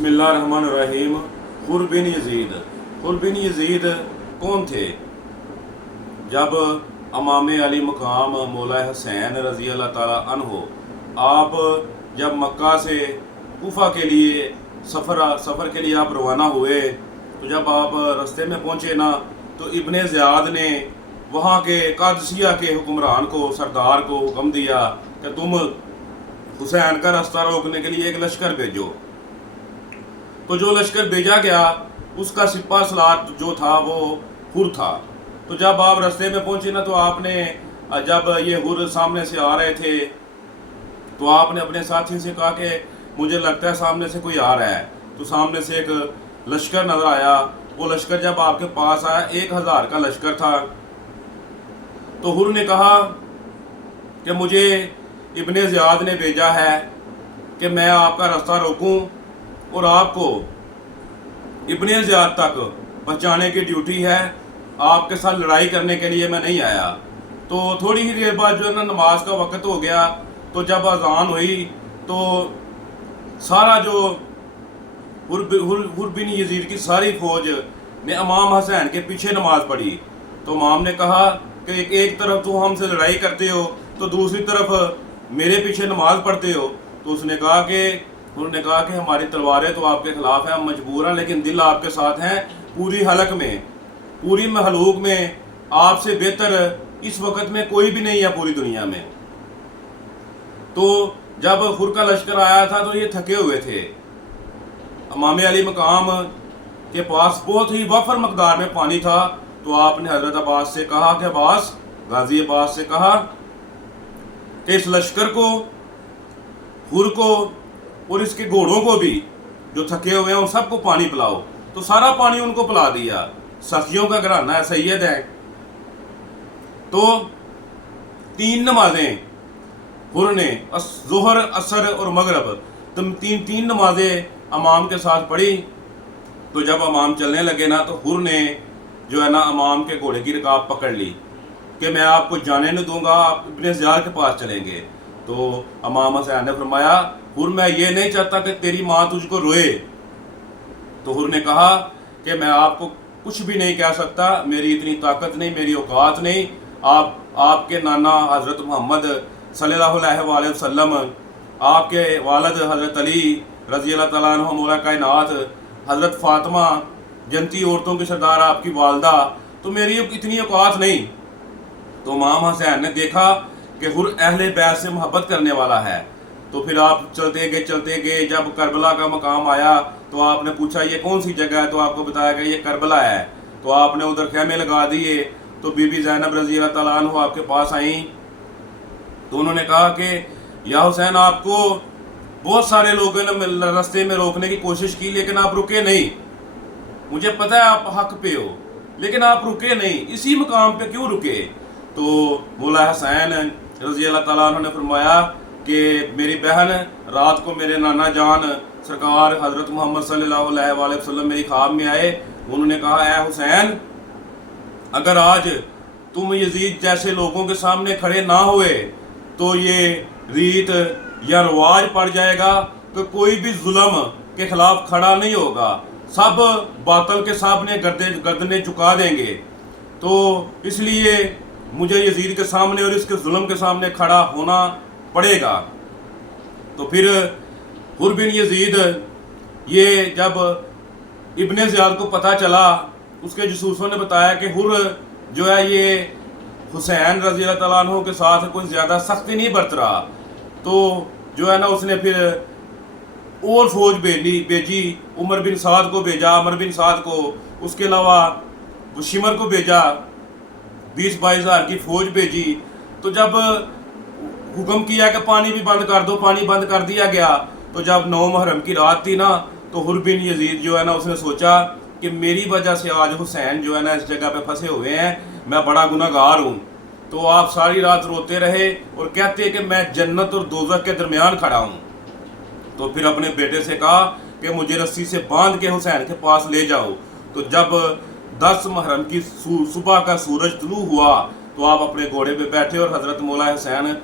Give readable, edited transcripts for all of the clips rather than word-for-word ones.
बिस्मिल्लाहिर्रहमानिर्रहीम। हुर बिन यजीद कौन थे? जब इमाम अली मकाम मौला हुसैन रज़ी अल्लाह ताला अन्हो आप जब मक्का से कूफा के लिए सफ़र के लिए आप रवाना हुए, तो जब आप रास्ते में पहुँचे ना, तो इब्ने ज़ियाद ने वहाँ के कादसिया के हुक्मरान को, सरदार को हुक्म दिया कि तुम हुसैन का रास्ता रोकने के लिए एक लश्कर भेजो। तो जो लश्कर भेजा गया उसका सिपा सलार जो था वो हुर था। तो जब आप रास्ते में पहुंचे ना, तो आपने जब ये हुर सामने से आ रहे थे, तो आपने अपने साथी से कहा कि मुझे लगता है सामने से कोई आ रहा है। तो सामने से एक लश्कर नजर आया। वो लश्कर जब आपके पास आया 1000 का लश्कर था। तो हुर ने कहा कि मुझे इब्ने ज़ियाद ने भेजा है कि मैं आपका रास्ता रोकूं और आपको इब्ने ज़ियाद तक पहुंचाने की ड्यूटी है, आपके साथ लड़ाई करने के लिए मैं नहीं आया। तो थोड़ी ही देर बाद जो है ना, नमाज का वक़्त हो गया। तो जब अजान हुई तो सारा जो हुर बिन यजीद की सारी फौज ने इमाम हुसैन के पीछे नमाज पढ़ी। तो इमाम ने कहा कि एक तरफ तो हमसे लड़ाई करते हो, तो दूसरी तरफ मेरे पीछे नमाज पढ़ते हो। तो उसने कहा कि हमारी तलवारें तो आपके खिलाफ हैं, हम मजबूर हैं, लेकिन दिल आपके साथ हैं। पूरी हलक में, पूरी महलूक में आपसे बेहतर इस वक्त में कोई भी नहीं है पूरी दुनिया में। तो जब हुर का लश्कर आया था तो ये थके हुए थे। इमाम अली मकाम के पास बहुत ही वफर मकदार में पानी था। तो आपने हजरत अब्बास से कहा कि गाजी अब्बास से कहा कि इस लश्कर को, हुर को और इसके घोड़ों को भी जो थके हुए हैं उन सबको पानी पिलाओ। तो सारा पानी उनको पिला दिया। सखियों का घराना है, सैयद है। तो 3 नमाजें हुर ने ज़ोहर, असर और मगरब, तुम तीन नमाजें इमाम के साथ पढ़ी। तो जब इमाम चलने लगे ना, तो हुर ने जो है ना इमाम के घोड़े की रकाब पकड़ ली कि मैं आपको जाने नहीं दूंगा, आप इब्ने ज़ियाद के पास चलेंगे। तो इमाम हुसैन ने फरमाया, हुर मैं ये नहीं चाहता कि तेरी माँ तुझको रोए। तो हुर ने कहा कि मैं आपको कुछ भी नहीं कह सकता, मेरी इतनी ताकत नहीं, मेरी औकात नहीं। आपके नाना हज़रत मोहम्मद सल्लल्लाहु अलैहि वसल्लम, आपके वालिद हज़रत अली रज़ी अल्लाह तआला अन्हु मौला कायनात, हज़रत फ़ातिमा जन्नती औरतों की सरदार आपकी वालदा, तो मेरी इतनी औकात नहीं। तो इमाम हुसैन ने देखा कि हुर अहले बैत से मोहब्बत करने वाला है। तो फिर आप चलते गए। जब करबला का मकाम आया तो आपने पूछा ये कौन सी जगह है? तो आपको बताया गया ये करबला है। तो आपने उधर खेमे लगा दिए। तो बीबी ज़ैनब रज़ी अल्लाह तआला अन्हा आपके पास आई। तो उन्होंने कहा कि या हुसैन, आपको बहुत सारे लोगों ने रास्ते में रोकने की कोशिश की, लेकिन आप रुके नहीं। मुझे पता है आप हक पे हो, लेकिन आप रुके नहीं, इसी मुकाम पे क्यों रुके? तो मौला हुसैन रज़ी अल्लाह तआला अन्हु ने फरमाया कि मेरी बहन रात को मेरे नाना जान सरकार हज़रत मोहम्मद सल्लल्लाहु अलैहि वसल्लम मेरी ख्वाब में आए। उन्होंने कहा, ऐ हुसैन, अगर आज तुम यजीद जैसे लोगों के सामने खड़े ना हुए तो ये रीत या रवाज पड़ जाएगा कि कोई भी जुल्म के खिलाफ खड़ा नहीं होगा, सब बातल के सामने गर्दनें झुका देंगे। तो इसलिए मुझे यजीद के सामने और इसके जुल्म के सामने खड़ा होना पड़ेगा। तो फिर हुर बिन यजीद, ये जब इब्ने ज़ियाद को पता चला, उसके जसूसों ने बताया कि हुर जो है ये हुसैन रज़ी अल्लाह तआला अन्हु के साथ कोई ज़्यादा सख्ती नहीं बरत रहा। तो जो है ना उसने फिर और फौज भेजी। उमर बिन साद को भेजा, अमर बिन साद को, उसके अलावा शिमर को भेजा, 20-22 हज़ार की फौज भेजी। तो जब हुक्म किया कि पानी भी बंद कर दो, पानी बंद कर दिया गया। तो जब 9 मुहर्रम की रात थी ना, तो हुर बिन यजीद जो है ना उसने सोचा कि मेरी वजह से आज हुसैन जो है ना इस जगह पे फंसे हुए हैं, मैं बड़ा गुनहगार हूँ। तो आप सारी रात रोते रहे और कहते कि मैं जन्नत और दोज़ख के दरमियान खड़ा हूँ। तो फिर अपने बेटे से कहा कि मुझे रस्सी से बांध के हुसैन के पास ले जाओ। तो जब 10 मुहर्रम की सुबह का सूरज तुलू हुआ, तो आप अपने घोड़े पे बैठे और हज़रत मौला हुसैन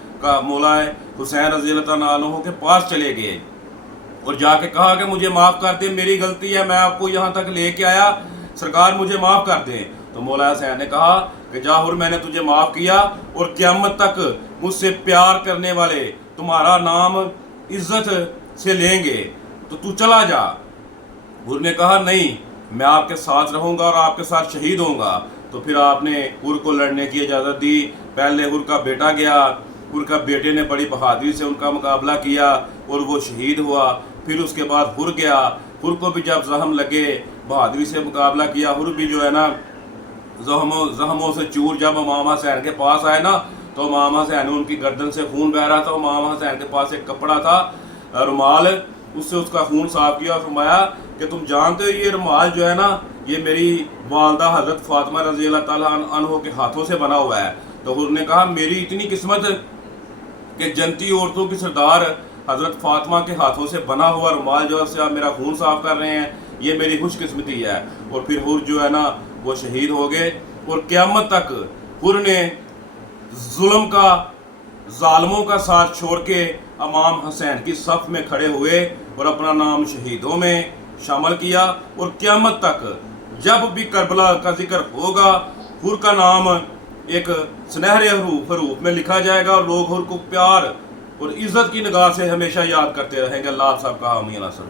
रज़ी अल्लाह तआला अन्हु के पास चले गए। اور جا کے کہا کہ مجھے معاف کر دیں، میری غلطی ہے، میں آپ کو یہاں تک لے کے آیا، سرکار مجھے معاف کر دیں۔ تو مولا حسین نے کہا کہ جا حر، میں نے تجھے معاف کیا اور قیامت تک مجھ سے پیار کرنے والے تمہارا نام عزت سے لیں گے، تو چلا جا۔ حر نے کہا نہیں، میں آپ کے ساتھ رہوں گا اور آپ کے ساتھ شہید ہوں گا۔ تو پھر آپ نے حر کو لڑنے کی اجازت دی۔ پہلے حر کا بیٹا گیا، حر کا بیٹے نے بڑی بہادری سے ان کا مقابلہ کیا اور وہ شہید ہوا۔ پھر اس کے بعد حر گیا، حر کو بھی جب زخم لگے بہادری سے مقابلہ کیا، حر بھی جو ہے نا زخموں سے چور جب امام حسین کے پاس آئے نا، تو امام حسین ان کی گردن سے خون بہ رہا تھا، امام حسین کے پاس ایک کپڑا تھا رومال، اس سے اس کا خون صاف کیا اور فرمایا کہ تم جانتے ہو یہ رومال جو ہے نا یہ میری والدہ حضرت فاطمہ رضی اللہ تعالیٰ عنہ کے ہاتھوں سے بنا ہوا ہے۔ تو حر نے کہا میری اتنی قسمت کہ جنتی عورتوں کی سردار حضرت فاطمہ کے ہاتھوں سے بنا ہوا رومال جو ہے آپ میرا خون صاف کر رہے ہیں، یہ میری خوش قسمتی ہے۔ اور پھر حر جو ہے نا وہ شہید ہو گئے، اور قیامت تک حر نے ظلم کا، ظالموں کا ساتھ چھوڑ کے امام حسین کی صف میں کھڑے ہوئے اور اپنا نام شہیدوں میں شامل کیا، اور قیامت تک جب بھی کربلا کا ذکر ہوگا حر کا نام ایک سنہرے حروف میں لکھا جائے گا، اور لوگ حر کو پیار اور عزت کی نگاہ سے ہمیشہ یاد کرتے رہیں گے۔ اللہ آپ سب کا حامی ناصر۔